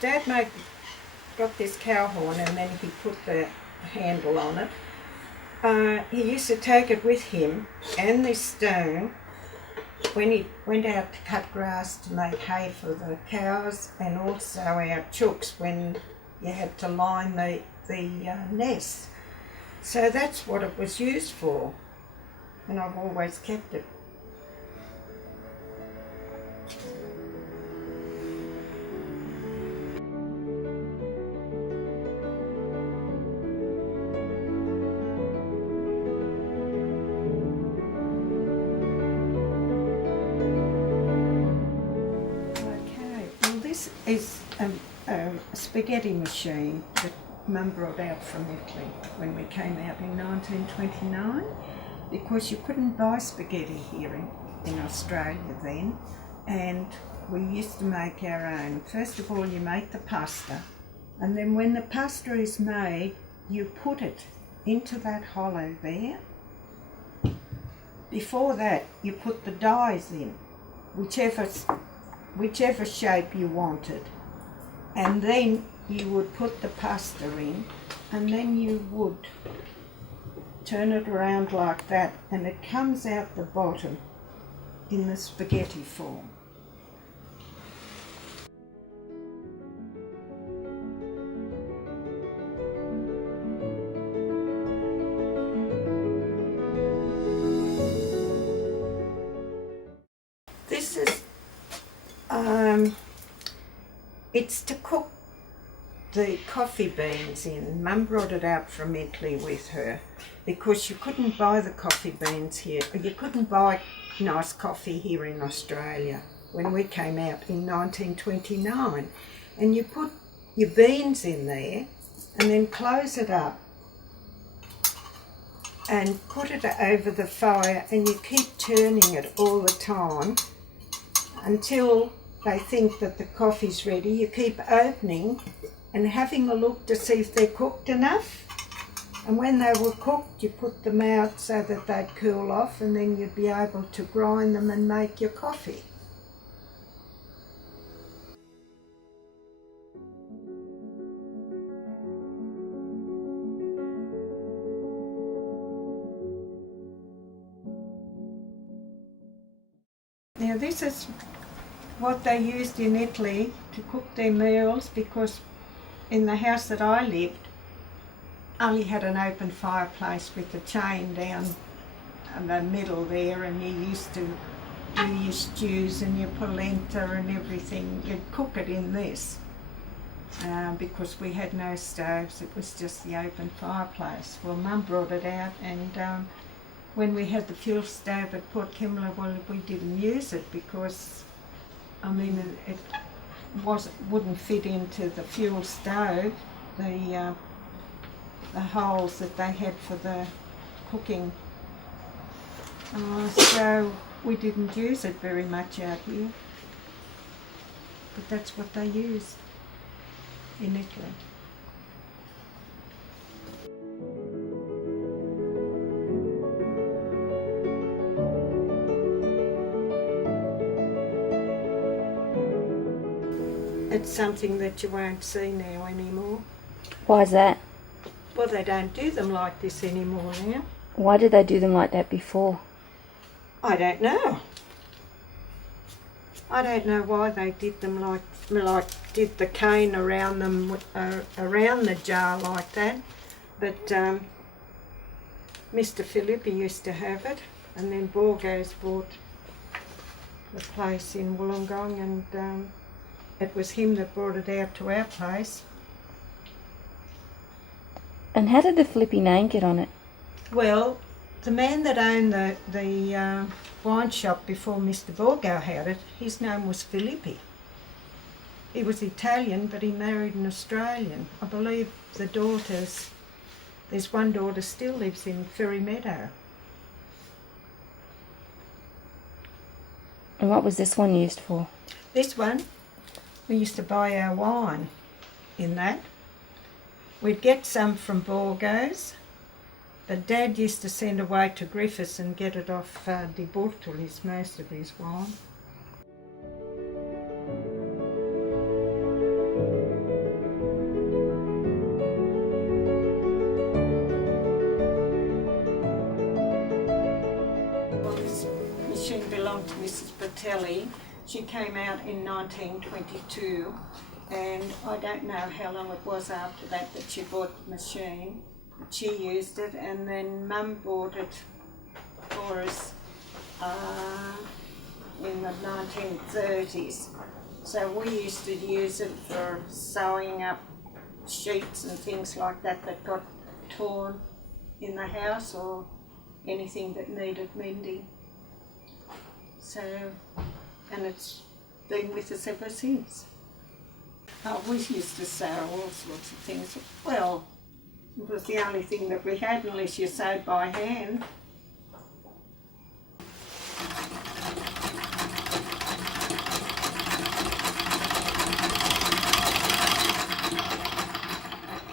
Dad got this cow horn and then he put the handle on it. He used to take it with him and this stone when he went out to cut grass to make hay for the cows, and also our chooks when you had to line the nest. So that's what it was used for, and I've always kept it. This is a spaghetti machine that Mum brought out from Italy when we came out in 1929, because you couldn't buy spaghetti here in Australia then, and we used to make our own. First of all, you make the pasta, and then when the pasta is made, you put it into that hollow there. Before that, you put the dyes in, whichever shape you wanted, and then you would put the pasta in, and then you would turn it around like that, and it comes out the bottom in the spaghetti form. This is it's to cook the coffee beans in. Mum brought it out from Italy with her because you couldn't buy the coffee beans here. You couldn't buy nice coffee here in Australia when we came out in 1929. And you put your beans in there and then close it up and put it over the fire, and you keep turning it all the time until they think that the coffee's ready. You keep opening and having a look to see if they're cooked enough. And when they were cooked, you put them out so that they'd cool off, and then you'd be able to grind them and make your coffee. Now this is what they used in Italy to cook their meals, because in the house that I lived only had an open fireplace with a chain down the middle there, and you used to do your stews and your polenta and everything. You'd cook it in this because we had no stoves. It was just the open fireplace. Well, Mum brought it out, and when we had the fuel stove at Port Kimberley, well, we didn't use it because, I mean, it wouldn't fit into the fuel stove, the holes that they had for the cooking. So we didn't use it very much out here, but that's what they used in Italy. It's something that you won't see now anymore. Why is that? Well, they don't do them like this anymore now. Why did they do them like that before? I don't know. I don't know why they did them like did the cane around them, around the jar like that. But Mr. Filippi used to have it, and then Borgo's bought the place in Wollongong, and it was him that brought it out to our place. And how did the Filippi name get on it? Well, The man that owned the wine shop before Mr. Borgo had it, his name was Filippi. He was Italian, but he married an Australian. I believe there's one daughter still lives in Ferry Meadow. And what was this one used for? This one, we used to buy our wine in that. We'd get some from Borgo's, but Dad used to send away to Griffiths and get it off De Bortolis, most of his wine. Well, this machine belonged to Mrs. Bertelli. She came out in 1922, and I don't know how long it was after that she bought the machine. She used it, and then Mum bought it for us in the 1930s. So we used to use it for sewing up sheets and things like that got torn in the house, or anything that needed mending. So, and it's been with us ever since. We used to sew all sorts of things. Well, it was the only thing that we had, unless you sewed by hand.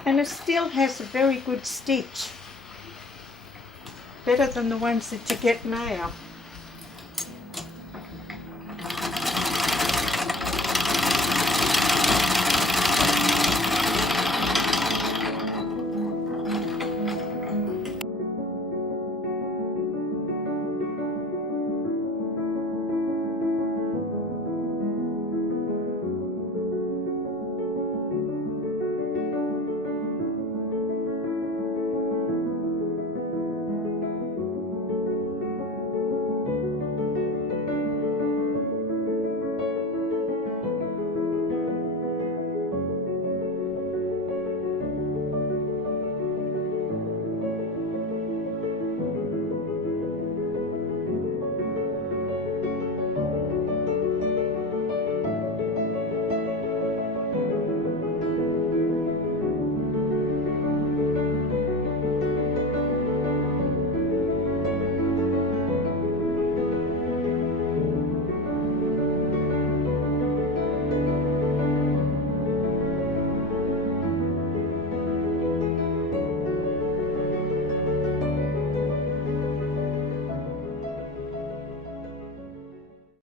And it still has a very good stitch. Better than the ones that you get now.